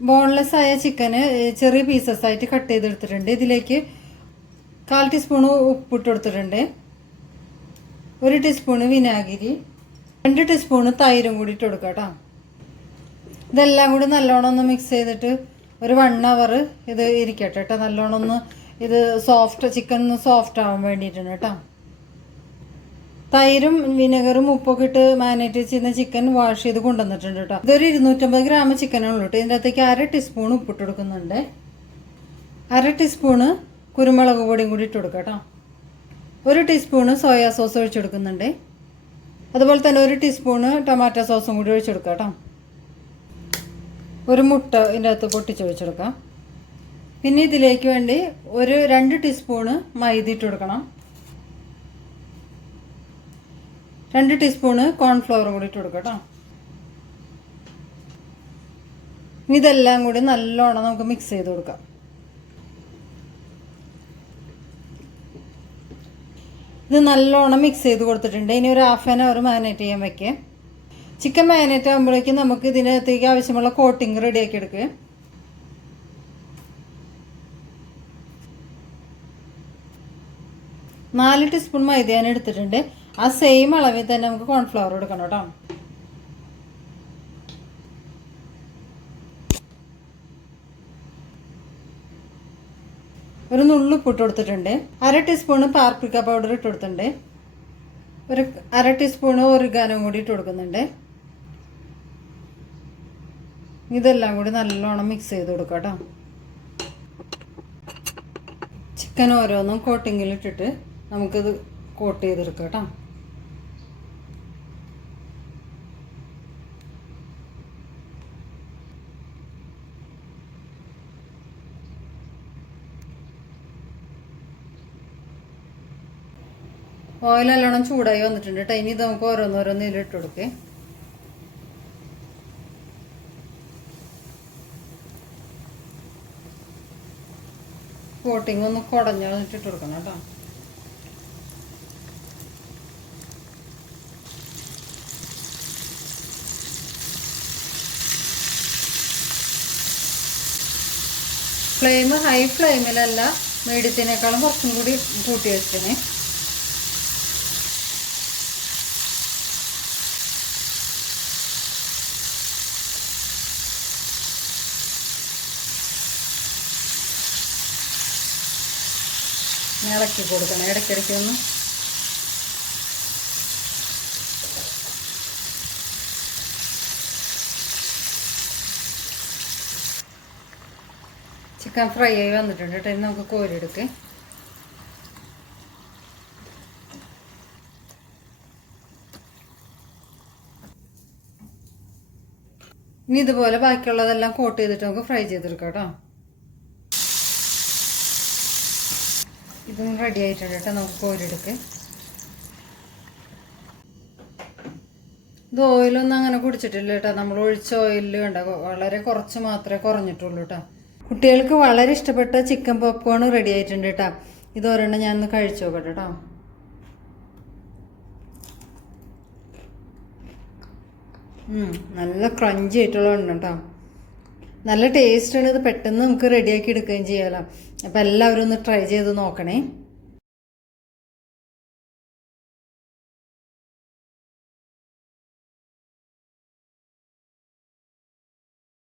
Boneless ആയ ചിക്കന് ചെറിയ pieces ആയിട്ട് കട്ട് ചെയ്തെടുത്തിട്ടുണ്ട്. ഇതിലേക്ക് കാൽ ടീസ്പൂണ് ഉപ്പിട്ട് കൊടുത്തിട്ടുണ്ട് ഒരു ടീസ്പൂണ് വിനാഗിരി. രണ്ട് ടീസ്പൂണ് തൈരും കൂടി ഇട്ട് കൊടുക്കുക കേട്ടോ ഇതെല്ലാം കൂടി നല്ലോണം ഒന്ന് മിക്സ് ചെയ്തിട്ട് ഒരു വൺ അവർ ഇത് ഇരിക്കട്ടെ കേട്ടോ നല്ലോണം ഒന്ന് ഇത് സോഫ്റ്റ് ചിക്കൻ ഒന്ന് സോഫ്റ്റ് ആവാൻ വേണ്ടിയിട്ടാണ് കേട്ടോ തൈരും വിനെഗറും ഉപ്പൊക്കെ ഇട്ട് മാരിനേറ്റ് ചെയ്യുന്ന ചിക്കൻ വാഷ് ചെയ്ത് കൊണ്ടുവന്നിട്ടുണ്ട് കേട്ടോ ഇതൊരു ഇരുന്നൂറ്റമ്പത് ഗ്രാം ചിക്കനാണ് കേട്ടോ ഇതിന്റെ അകത്തേക്ക് അര ടീസ്പൂൺ ഉപ്പിട്ട് കൊടുക്കുന്നുണ്ട്. അര ടീസ്പൂണ് കുരുമുളക് പൊടിയും കൂടി ഇട്ട് കൊടുക്കാം കേട്ടോ ഒരു ടീസ്പൂണ് സോയാ സോസ് ഒഴിച്ചു കൊടുക്കുന്നുണ്ട്. അതുപോലെ തന്നെ ഒരു ടീസ്പൂണ് ടൊമാറ്റോ സോസും കൂടി ഒഴിച്ചു കേട്ടോ ഒരു മുട്ട ഇതിന്റെ അകത്ത് പൊട്ടിച്ചൊഴിച്ചെടുക്കാം പിന്നെ ഇതിലേക്ക് വേണ്ടി ഒരു രണ്ട് ടീസ്പൂണ് മൈദ ഇട്ട് കൊടുക്കണം. രണ്ട് ടീസ്പൂണ് കോൺഫ്ലവറും കൂടി ഇട്ട് കൊടുക്കാം കേട്ടോ ഇതെല്ലാം കൂടി നല്ലോണം നമുക്ക് മിക്സ് ചെയ്ത് കൊടുക്കാം. ഇത് നല്ലോണം മിക്സ് ചെയ്ത് കൊടുത്തിട്ടുണ്ട്. ഇനി ഒരു ഹാഫ് ആൻ അവർ മാരിനേറ്റ് ചെയ്യാൻ വെക്കേ. ചിക്കൻ മാരിനേറ്റ് ആകുമ്പോഴേക്കും നമുക്ക് ഇതിനകത്തേക്ക് ആവശ്യമുള്ള കോട്ടിങ് റെഡിയാക്കി എടുക്കുക നാല് ടീസ്പൂൺ മൈദ ഞാൻ എടുത്തിട്ടുണ്ട്. ആ സെയിം അളവിൽ തന്നെ നമുക്ക് കോൺഫ്ലവർ എടുക്കണം കേട്ടോ. ഒരു നുള്ളു ഉപ്പിട്ട് കൊടുത്തിട്ടുണ്ട്. അര ടീസ്പൂണ് പാർപ്പിക്ക പൗഡർ ഇട്ട് കൊടുത്തിട്ടുണ്ട്. ഒരു അര ടീസ്പൂണ് ഒറിഗാനും കൂടി ഇട്ട് കൊടുക്കുന്നുണ്ട്. ഇതെല്ലാം കൂടി നല്ലോണം മിക്സ് ചെയ്ത് കൊടുക്കുക കേട്ടോ. ചിക്കൻ ഓരോന്നും കോട്ടിങ്ങിലിട്ടിട്ട് നമുക്കിത് കോട്ട് ചെയ്തെടുക്കാം കേട്ടോ. ഓയിൽ നല്ലോണം ചൂടായി വന്നിട്ടുണ്ട് കേട്ടോ ഇനി ഇത് നമുക്ക് ഓരോന്നോരോന്ന് ഇതിലിട്ട് കൊടുക്കേ. കോട്ടിങ് ഒന്ന് കുടഞ്ഞിട്ട് കൊടുക്കണം കേട്ടോ. ഫ്ലെയിം ഹൈ ഫ്ലെയിമിലല്ല മീഡിയത്തിനേക്കാളും കുറച്ചും കൂടി കൂട്ടി വെക്കണേ ഇളക്കി കൊടുക്കണം. ഇടയ്ക്കിടയ്ക്ക് ഒന്ന് ചിക്കൻ ഫ്രൈ ആയി വന്നിട്ടുണ്ട് കേട്ടോ. ഇനി നമുക്ക് കോരിയെടുക്ക് ഇനി ഇതുപോലെ ബാക്കിയുള്ളതെല്ലാം കോട്ട് ചെയ്തിട്ട് നമുക്ക് ഫ്രൈ ചെയ്തെടുക്കാം കേട്ടോ. ഇതും റെഡി ആയിട്ടുണ്ട് കേട്ടോ. നമുക്ക് കോരിയെടുക്ക് ഇത് ഓയിലൊന്നും അങ്ങനെ കുടിച്ചിട്ടില്ല കേട്ടോ. നമ്മൾ ഒഴിച്ച ഓയിലിൽ കണ്ട? വളരെ കുറച്ച് മാത്രമേ കുറഞ്ഞിട്ടുള്ളൂ കേട്ടോ. കുട്ടികൾക്ക് വളരെ ഇഷ്ടപ്പെട്ട ചിക്കൻ പോപ്കോൺ റെഡി ആയിട്ടുണ്ട് കേട്ടോ. ഇത് ഒരെണ്ണം ഞാൻ ഒന്ന് കഴിച്ചു നോക്കട്ടെ കേട്ടോ. നല്ല ക്രഞ്ചി ആയിട്ടുള്ള ഉണ്ട് കേട്ടോ. നല്ല ടേസ്റ്റാണ് ഇത് പെട്ടെന്ന് നമുക്ക് റെഡിയാക്കി എടുക്കുകയും ചെയ്യാമല്ലോ അപ്പോൾ എല്ലാവരും ഒന്ന് ട്രൈ ചെയ്ത് നോക്കണേ.